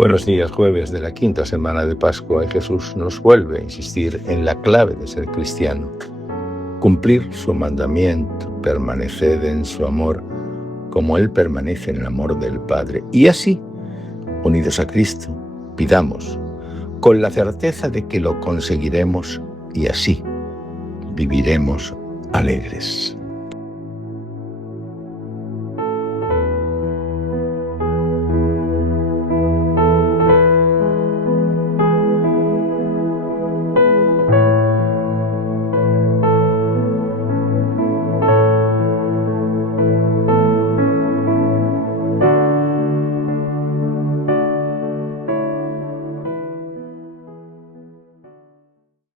Buenos días, jueves de la quinta semana de Pascua, y Jesús nos vuelve a insistir en la clave de ser cristiano. Cumplir su mandamiento, permaneced en su amor, como Él permanece en el amor del Padre. Y así, unidos a Cristo, pidamos, con la certeza de que lo conseguiremos, y así viviremos alegres.